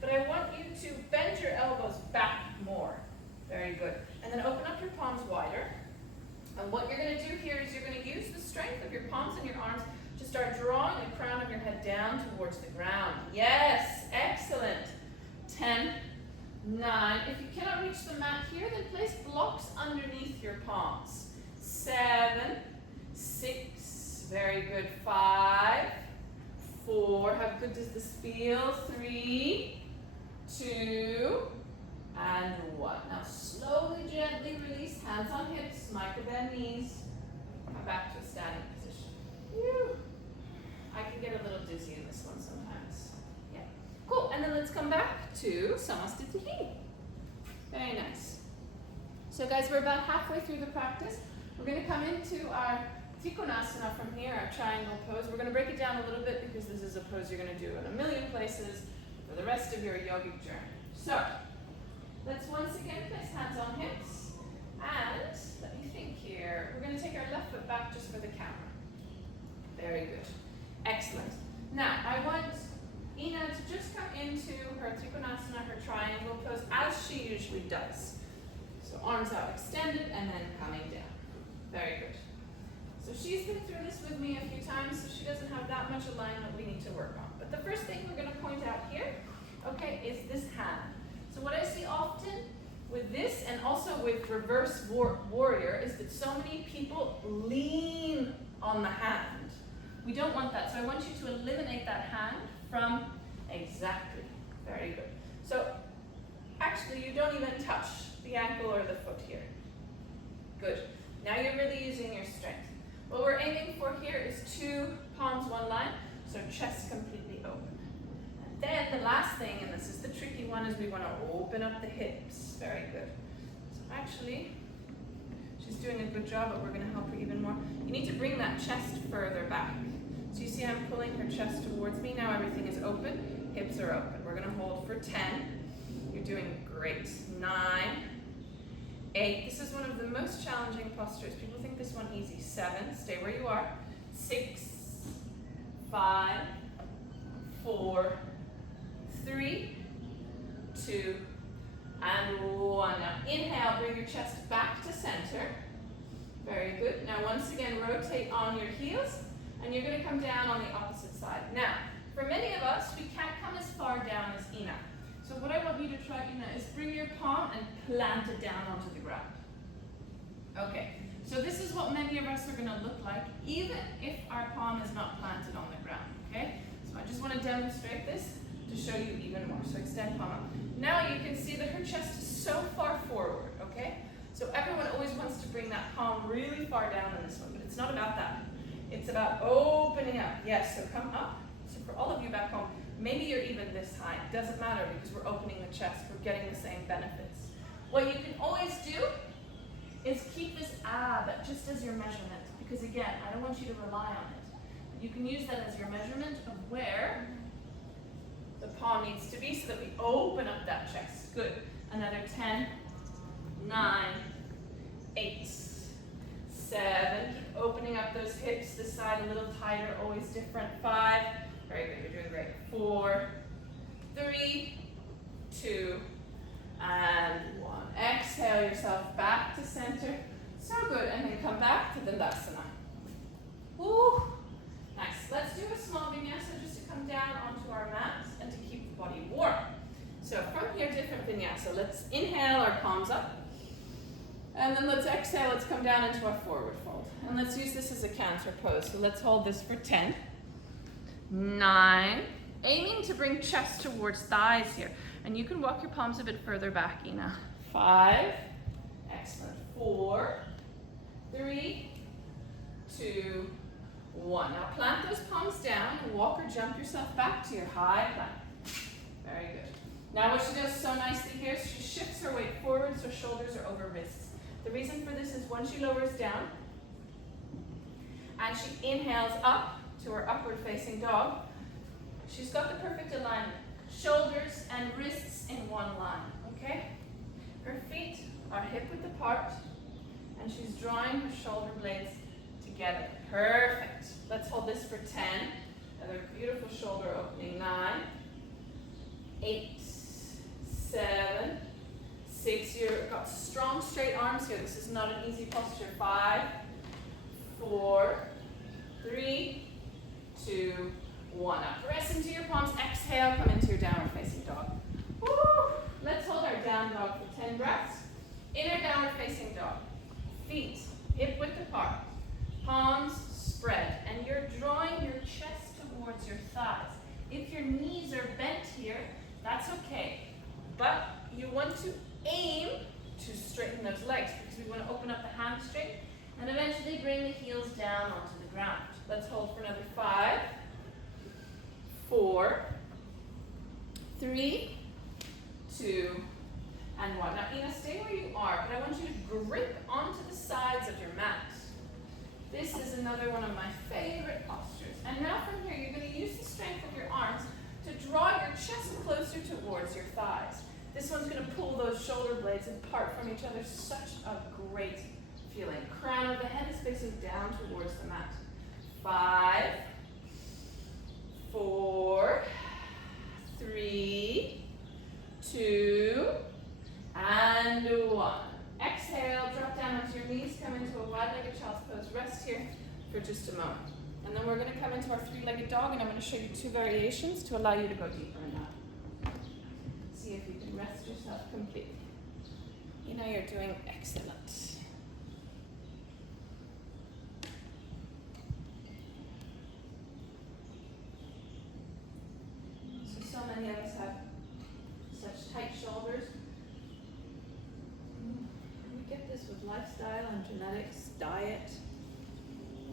But I want you to bend your elbows back more. Very good. And then open up your palms wider. And what you're going to do here is you're going to use the strength of your palms and your arms to start drawing the crown of your head down towards the ground. Yes, excellent. 10, 9. If you cannot reach the mat here, then place blocks underneath your palms. 7, 6. Very good. 5, 4. How good does this feel? 3, 2, and 1. Now slowly, gently release, hands on hips, micro bend knees. Come back to a standing position. Whew. I can get a little dizzy in this one sometimes. Yeah. Cool. And then let's come back to Samasthiti. Very nice. So guys, we're about halfway through the practice. We're going to come into our Trikonasana from here, our triangle pose. We're going to break it down a little bit because this is a pose you're going to do in a million places for the rest of your yogic journey. So, let's once again place hands on hips. And let me think here. We're going to take our left foot back just for the camera. Very good. Excellent. Now, I want Ina to just come into her Trikonasana, her triangle pose, as she usually does. So arms out extended and then coming down. Very good. So she's been through this with me a few times, so she doesn't have that much alignment we need to work on. But the first thing we're going to point out here, okay, is this hand. So what I see often with this and also with reverse warrior is that so many people lean on the hand. We don't want that, so I want you to eliminate that hand from exactly. Very good. So actually you don't even touch the ankle or the foot here. Good. Now you're really using your strength. What we're aiming for here is 2 palms, 1 line, so chest completely open. And then the last thing, and this is the tricky one, is we want to open up the hips. Very good. So actually, she's doing a good job, but we're going to help her even more. You need to bring that chest further back. So you see I'm pulling her chest towards me. Now everything is open, hips are open. We're going to hold for 10. You're doing great. 9. 8, this is one of the most challenging postures. People think this one easy. 7, stay where you are. 6, 5, 4, 3, 2, and 1. Now inhale, bring your chest back to center. Very good. Now once again, rotate on your heels, and you're going to come down on the opposite side. Now, for many of us, we can't come as far down as Ina. So what I want you to try, Ina, is bring your palm and plant it down onto the ground. Okay, so this is what many of us are going to look like, even if our palm is not planted on the ground, okay? So I just want to demonstrate this to show you even more. So extend palm up. Now you can see that her chest is so far forward, okay? So everyone always wants to bring that palm really far down in this one, but it's not about that. It's about opening up. Yes, so come up. So for all of you back home, maybe you're even this high. It doesn't matter because we're opening the chest. We're getting the same benefits. What you can always do is keep this ab just as your measurement, because again, I don't want you to rely on it. You can use that as your measurement of where the palm needs to be so that we open up that chest. Good. Another 10, 9, 8, 7. Keep opening up those hips. This side a little tighter, always different. 5. Very good. You're doing great. 4, 3, 2, and 1. Exhale yourself back to center. So good. And then come back to Dandasana. Woo. Nice. Let's do a small vinyasa just to come down onto our mats and to keep the body warm. So from here, different vinyasa. Let's inhale our palms up. And then let's exhale. Let's come down into our forward fold. And let's use this as a canter pose. So let's hold this for 10, 9, aiming to bring chest towards thighs here. And you can walk your palms a bit further back, Ina. 5, excellent. 4, 3, 2, 1. Now plant those palms down and walk or jump yourself back to your high plank. Very good. Now what she does so nicely here is she shifts her weight forward so shoulders are over wrists. The reason for this is when she lowers down and she inhales up to her upward facing dog, she's got the perfect alignment. Shoulders and wrists in one line, okay? Her feet are hip width apart and she's drawing her shoulder blades together. Perfect. Let's hold this for 10. Another beautiful shoulder opening. 9, 8, 7, 6. You've got strong straight arms here. This is not an easy posture. 5, 4, 3, 2, 1. Now press into your palms. Exhale, come into your downward facing dog. Woo! Let's hold our down dog for 10 breaths. Inner downward facing dog. Feet hip width apart. Palms spread. And you're drawing your chest towards your thighs. If your knees are bent here, that's okay. But you want to aim to straighten those legs because we want to open up the hamstring and eventually bring the heels down onto the ground. Let's hold for another 5, 4, 3, 2, and 1. Now, Ina, stay where you are, but I want you to grip onto the sides of your mat. This is another one of my favorite postures. And now from here, you're going to use the strength of your arms to draw your chest closer towards your thighs. This one's going to pull those shoulder blades apart from each other. Such a great feeling. Crown of the head is facing down towards the mat. 5, 4, 3, 2, and 1. Exhale, drop down onto your knees, come into a wide-legged child's pose. Rest here for just a moment. And then we're going to come into our three-legged dog, and I'm going to show you 2 variations to allow you to go deeper in that. See if you can rest yourself completely. You know you're doing excellent. So many of us have such tight shoulders. We get this with lifestyle and genetics, diet.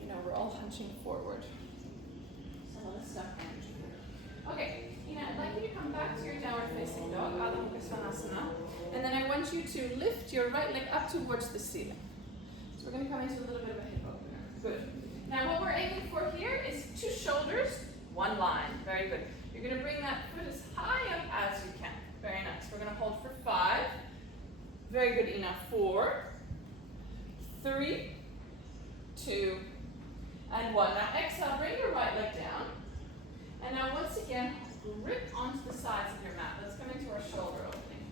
You know, we're all hunching forward. Some of the stuff comes here. Okay, Ina, I'd like you to come back to your downward facing dog, Adho Mukha Svanasana. And then I want you to lift your right leg up towards the ceiling. So we're going to come into a little bit of a hip opener. Good. Now what we're aiming for here is 2 shoulders, 1 line. Very good. You're going to bring that foot as high up as you can. Very nice. We're going to hold for 5. Very good, Ina. 4, 3, 2, and 1. Now exhale, bring your right leg down. And now once again, grip onto the sides of your mat. Let's come into our shoulder opening.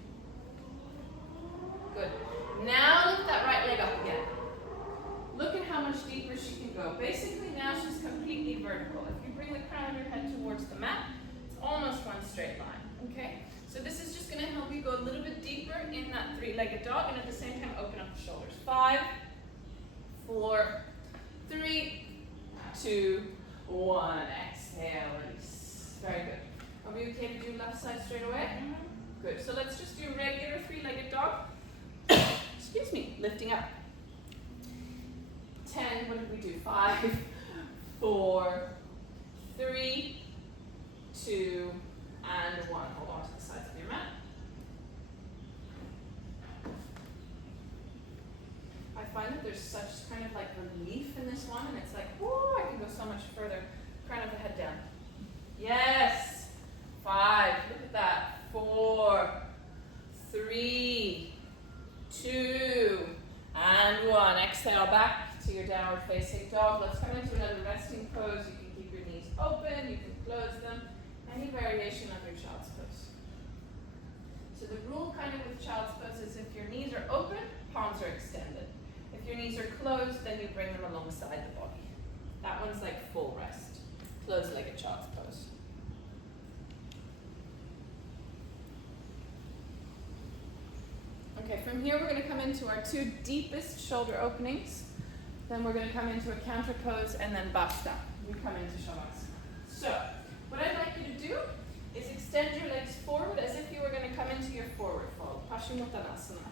Good. Now lift that right leg up again. Look at how much deeper she can go. Basically now she's completely vertical. If you bring the crown of your head towards the mat, almost one straight line, okay? So this is just going to help you go a little bit deeper in that 3-legged dog and at the same time open up the shoulders. 5, 4, 3, 2, 1. Exhale, release. Very good. Are we okay to do left side straight away? Good. So let's just do regular 3-legged dog. Excuse me. Lifting up. 10. What did we do? 5, 4, 3, 2, and 1. Hold on to the sides of your mat. I find that there's such kind of like relief in this one, and it's like, whoo, I can go so much further. Crown of the head down. Yes. 5. Look at that. 4, 3, 2, and 1. Exhale back to your downward facing dog. Let's come into another resting pose. You can keep your knees open. You can close them. Any variation of your child's pose. So the rule kind of with child's pose is if your knees are open, palms are extended. If your knees are closed, then you bring them alongside the body. That one's like full rest. Closed-legged child's pose. Okay, from here we're going to come into our 2 deepest shoulder openings. Then we're going to come into a counter pose and then basta. We come into Shavasana. So, what I'd like you to do is extend your legs forward as if you were going to come into your forward fold. Paschimottanasana.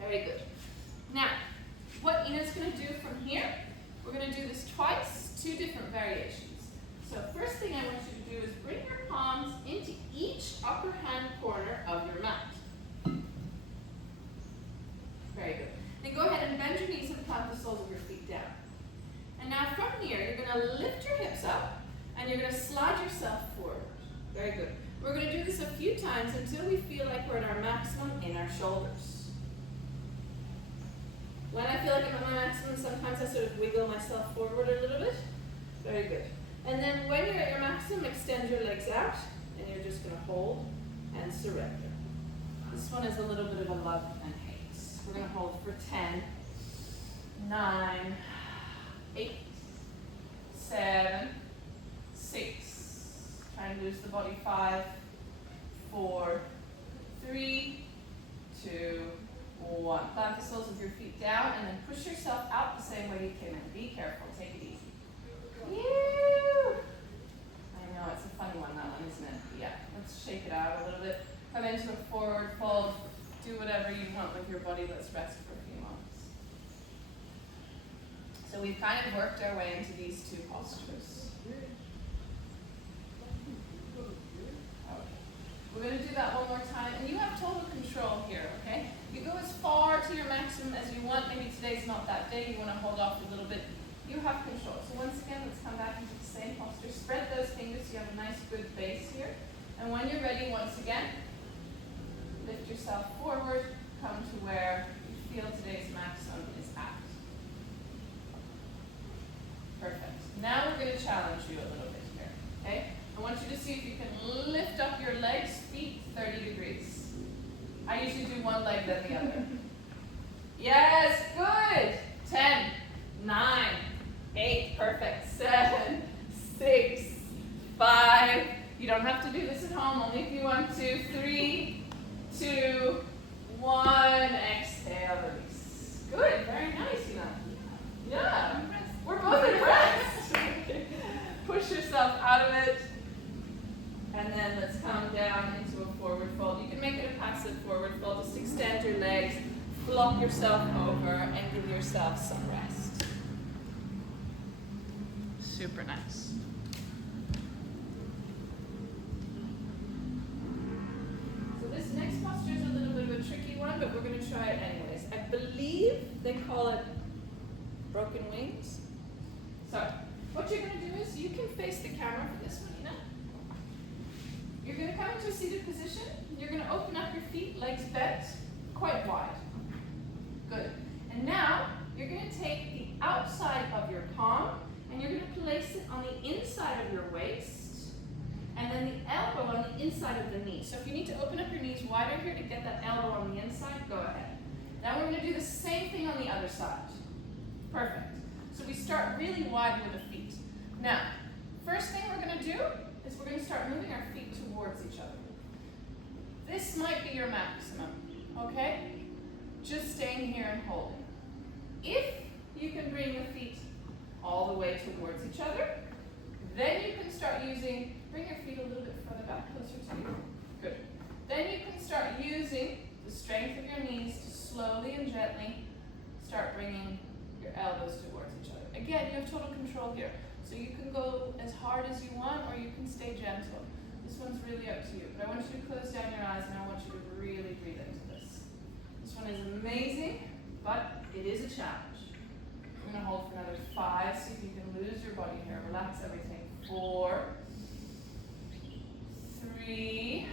Very good. Now, what Ina's going to do from here, we're going to do this twice, 2 different variations. So first thing I want you to do is bring your palms into each upper hand corner of your mat. Very good. Then go ahead and bend your knees and plant the soles of your feet down. And now from here, you're going to lift your hips up and you're going to slide yourself forward. Very good. We're going to do this a few times until we feel like we're at our maximum in our shoulders. When I feel like I'm at my maximum, sometimes I sort of wiggle myself forward a little bit. Very good. And then when you're at your maximum, extend your legs out and you're just going to hold and surrender. This one is a little bit of a love and hate. We're going to hold for 10, 9, 8, 7, 6. Try and lose the body. 5, 4, 3, 2, 1. Plant the soles of your feet down and then push yourself out the same way you came in. Be careful. Take it easy. Ew. I know, it's a funny one, that one, isn't it? Yeah, let's shake it out a little bit. Come into a forward fold. Do whatever you want with your body. Let's rest for a few moments. So we've kind of worked our way into these 2 postures. Okay. We're going to do that one more time. And you have total control here, okay? You go as far to your maximum as you want. Maybe today's not that day. You want to hold off a little bit. You have control. So once again, let's come back into the same posture. Spread those fingers so you have a nice good base here. And when you're ready, once again, lift yourself forward, come to where you feel today's maximum is at. Perfect. Now we're going to challenge you a little bit here, okay? I want want you to see if you can lift up your legs, feet 30 degrees. I usually do one leg then the other. Yes, good. 10, 9, 8, perfect. 7, 6, 5. You don't have to do this at home, only if you want to. 3, 2, 1. Exhale, release. Good, very nice, Ina. Yeah, we're both impressed. Push yourself out of it. And then let's come down into a forward fold. You can make it a passive forward fold. Just extend your legs, flop yourself over, and give yourself some rest. Super nice. So this next posture is a little bit of a tricky one, but we're going to try it anyways. I believe they call it broken wings. So what you're going to do is you can face the camera for this one, Ina. You're going to come into a seated position. You're going to open up your feet, legs bent, quite wide. Good. And now you're going to take the outside of your palm and you're going to place it on the inside of your waist and then the elbow on the inside of the knee. So if you need to open up your knees wider here to get that elbow on the inside, go ahead. Now we're going to do the same thing on the other side. Perfect. So we start really wide with the feet. Now, first thing we're going to do is we're going to start moving our feet towards each other. This might be your maximum, okay? Just staying here and holding. If you can bring the feet all the way towards each other, then you can start using, bring your feet a little bit further back, closer to you. Good. Then you can start using the strength of your knees to slowly and gently start bringing your elbows towards each other. Again, you have total control here. So you can go as hard as you want or you can stay gentle. This one's really up to you. But I want you to close down your eyes and I want you to really breathe into this. This one is amazing, but it is a challenge. I'm going to hold for another 5. See if you can lose your body here. Relax everything. 4, 3,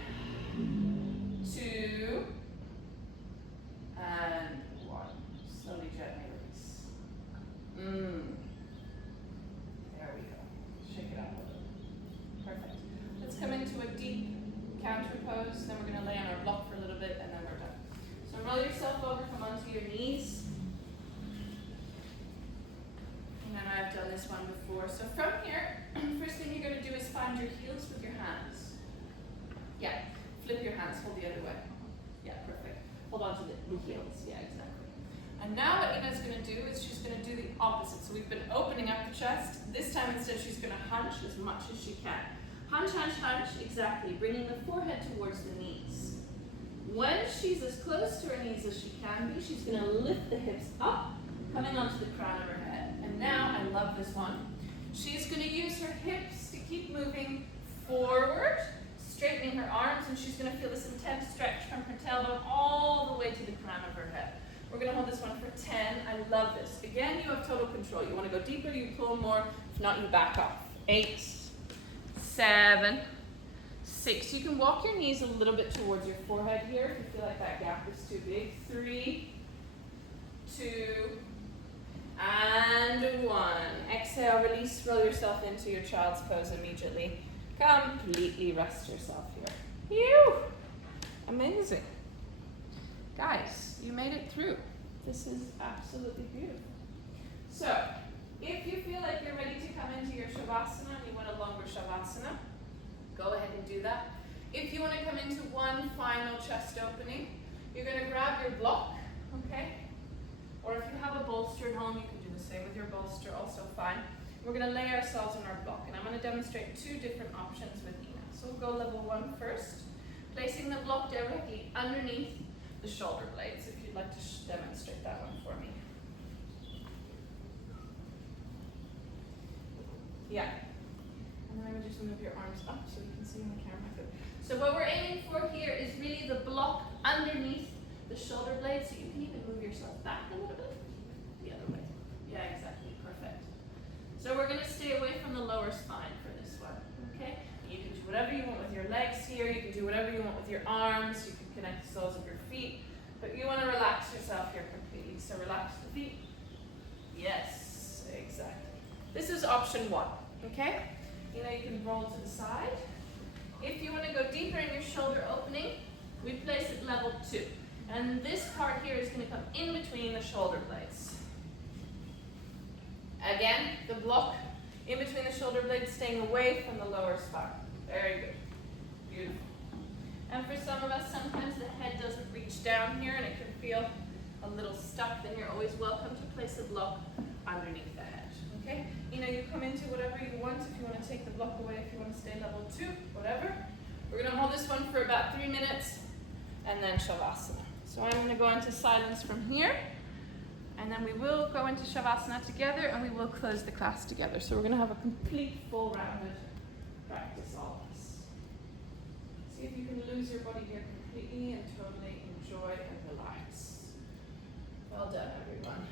2, and 1. Slowly, gently release. There we go. Shake it out a little. Perfect. Let's come into a deep counter pose. Then we're going to lay on our block for a little bit, and then we're done. So roll yourself over, come onto your knees. And I've done this one before. So from here, first thing you're going to do is find your heels with your hands. Yeah, flip your hands, hold the other way. Yeah, perfect. Hold on to the heels. Yeah, exactly. And now what Ina's going to do is she's going to do the opposite. So we've been opening up the chest. This time instead she's going to hunch as much as she can. Hunch, hunch, hunch, exactly. Bringing the forehead towards the knees. When she's as close to her knees as she can be, she's going to lift the hips up, coming onto the crown of her head. And now, I love this one. She's going to use her hips to keep moving forward, straightening her arms, and she's going to feel this intense stretch from her tailbone all the way to the crown of her head. We're going to hold this one for 10. I love this. Again, you have total control. You want to go deeper, you pull more. If not, you back off. 8, 7, 6. You can walk your knees a little bit towards your forehead here if you feel like that gap is too big. 3, 2, and 1. Exhale, release, roll yourself into your child's pose immediately. Completely rest yourself here. Phew! Amazing. Guys, you made it through. This is absolutely beautiful. So, if you feel like you're ready to come into your Shavasana and you want a longer Shavasana, go ahead and do that. If you want to come into one final chest opening, you're going to grab your block, okay? Or if you have a bolster at home, you can do the same with your bolster, also fine. We're going to lay ourselves on our block, and I'm going to demonstrate 2 different options with Ina. So we'll go level 1 first, placing the block directly underneath the shoulder blades, if you'd like to demonstrate that one for me. Yeah. And then I would just move your arms up so you can see in the camera. Good. So what we're aiming for here is really the block underneath the shoulder blades, so you can even move yourself back a little bit. The other way. Yeah, exactly. Perfect. So we're going to stay away from the lower spine for this one. Okay? You can do whatever you want with your legs here. You can do whatever you want with your arms. You can connect the soles of your feet. But you want to relax yourself here completely. So relax the feet. Yes, exactly. This is option 1. Okay? You know, you can roll to the side. If you want to go deeper in your shoulder opening, we place it level 2. And this part here is going to come in between the shoulder blades. Again, the block in between the shoulder blades staying away from the lower spine. Very good. Beautiful. And for some of us, sometimes the head doesn't reach down here and it can feel a little stuck. Then you're always welcome to place a block underneath the head. Okay? You know, you come into whatever you want. If you want to take the block away, if you want to stay level 2, whatever. We're going to hold this one for about 3 minutes and then Shavasana. So I'm going to go into silence from here. And then we will go into Shavasana together and we will close the class together. So we're going to have a complete full rounded practice, all of us. See if you can lose your body here completely and totally enjoy and relax. Well done, everyone.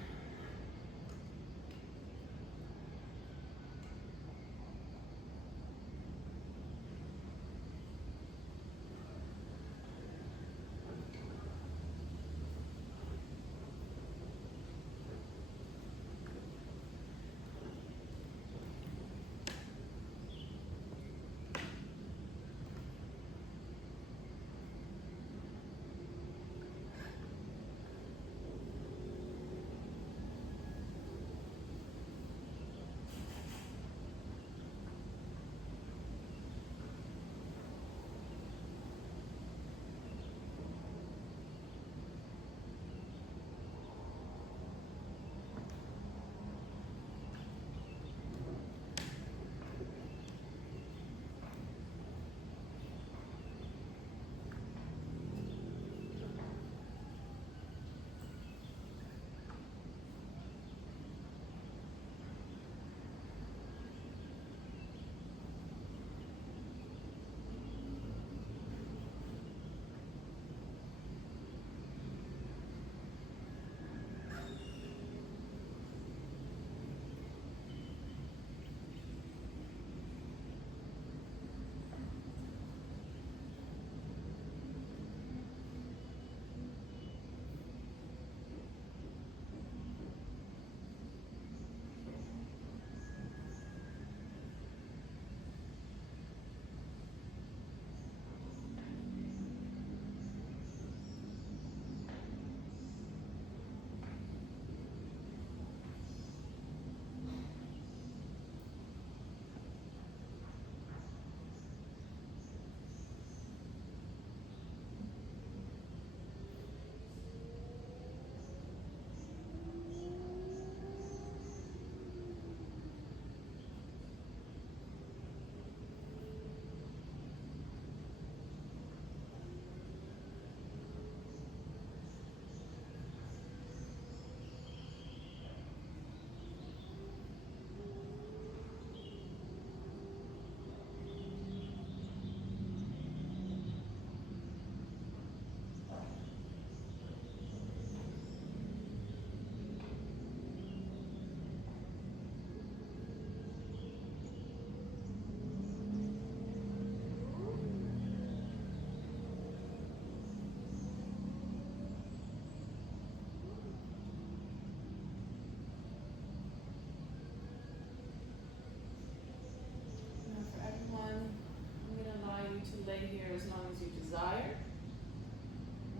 Lay here as long as you desire.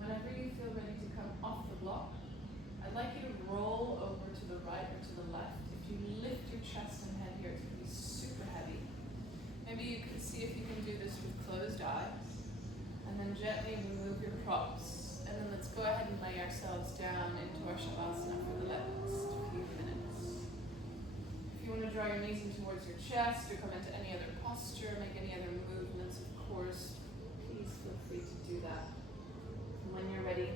Whenever you feel ready to come off the block, I'd like you to roll over to the right or to the left. If you lift your chest and head here, it's going to be super heavy. Maybe you could see if you can do this with closed eyes. And then gently remove your props. And then let's go ahead and lay ourselves down into our Shavasana for the next few minutes. If you want to draw your knees in towards your chest or come into any other posture, make any other movements, of course, please feel free to do that. And when you're ready,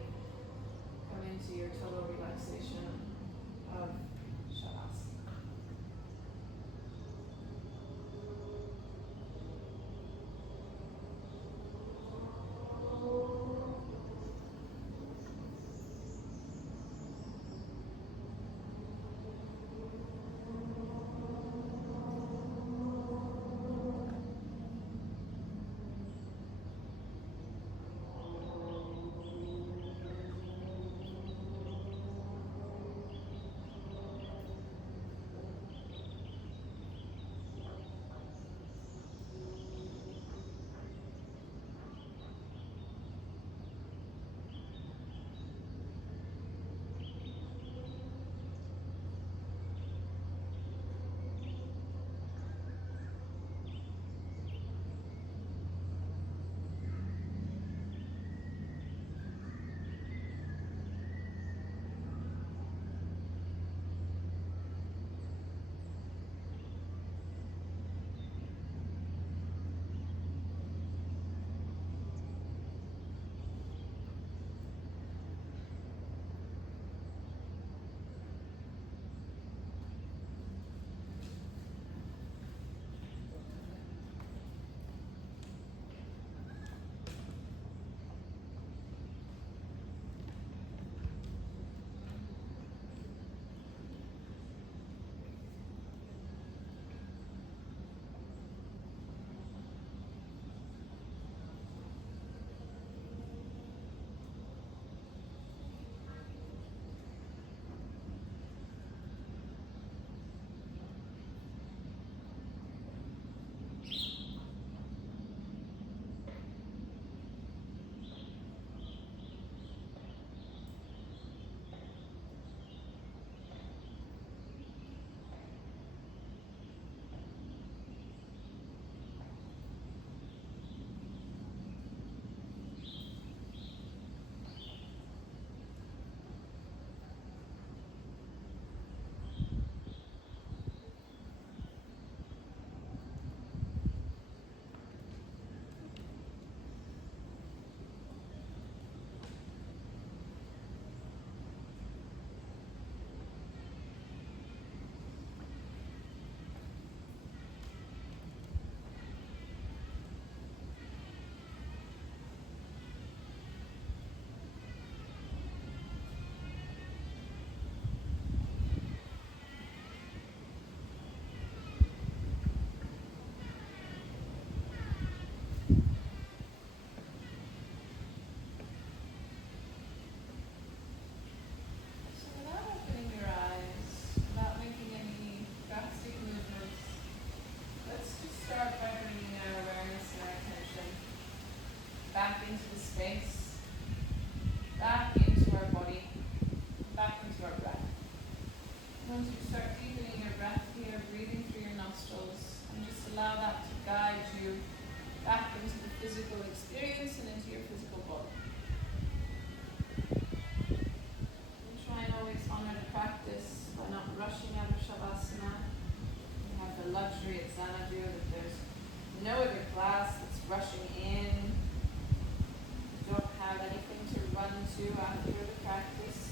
come into your total relaxation of Shavasana. luxury at Xanadu that there's no other class that's rushing in. You don't have anything to run to after the practice.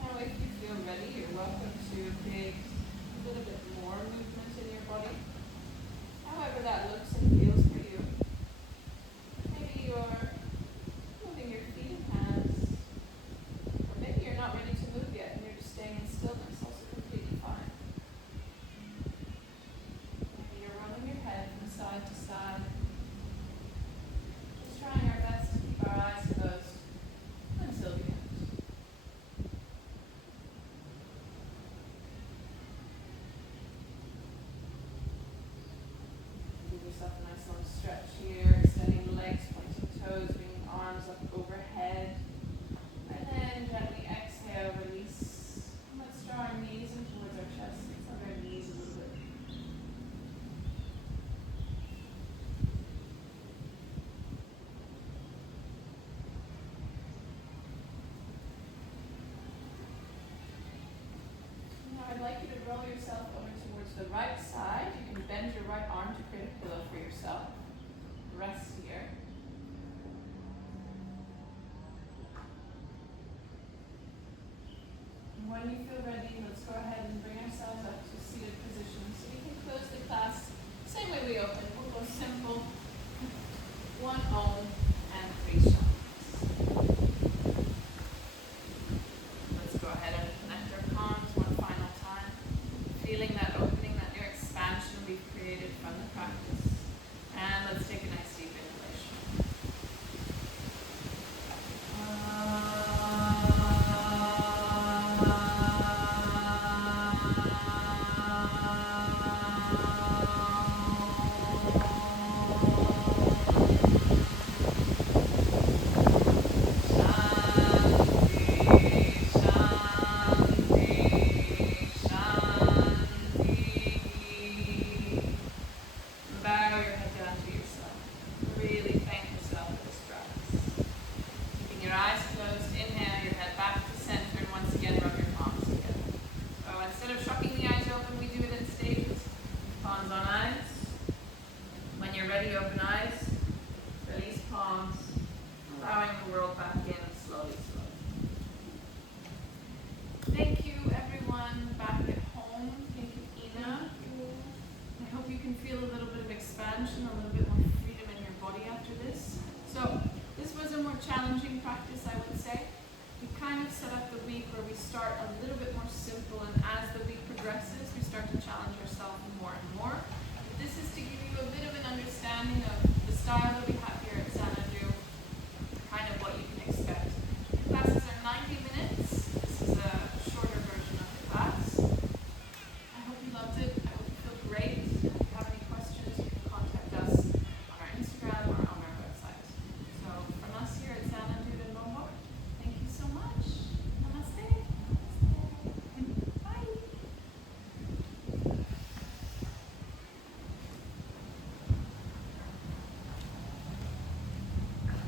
Now if you feel ready, you're welcome to create a little bit more movement in your body. However that looks and feels for you. Maybe you're moving your feet and hands. Or maybe you're not ready to move yet and you're just staying in stillness, also completely fine. Maybe you're rolling your head from side to side. Just trying our best to keep our eyes closed until the end. Give yourself a nice long stretch here, extending the legs, pointing toes, bringing arms up overhead. And then gently exhale, release. Let's draw our knees in towards our chest. Let's hug our knees a little bit. Now I'd like you to roll yourself over towards the right side. You can bend your right arm to create a pillow for yourself. Rest here. And when you feel ready, let's go ahead and bring ourselves up to seated position so we can close the class same way we opened. We'll go simple, 1 Om and 3 Shantis. Let's go ahead and connect our palms one final time, feeling that opening, that new expansion we've created from the practice. And let's take a nice deep inhalation. Bow your head down to yourself. Really thank yourself for this practice. Keeping your eyes closed, inhale your head back to center, and once again rub your palms together. So instead of shocking the eyes open, we do it in stages. Palms on eyes. When you're ready, open eyes. Release palms. Allowing the world back in slowly, slowly. Thank you everyone back at home. Thank you, Ina. I hope you can feel a little bit of expansion, a little bit more freedom in your body after this. So this was a more challenging practice, I would say. We kind of set up the week where we start a little bit more simple, and as the week progresses, we start to challenge ourselves more and more. This is to give you a bit of an understanding of the style that we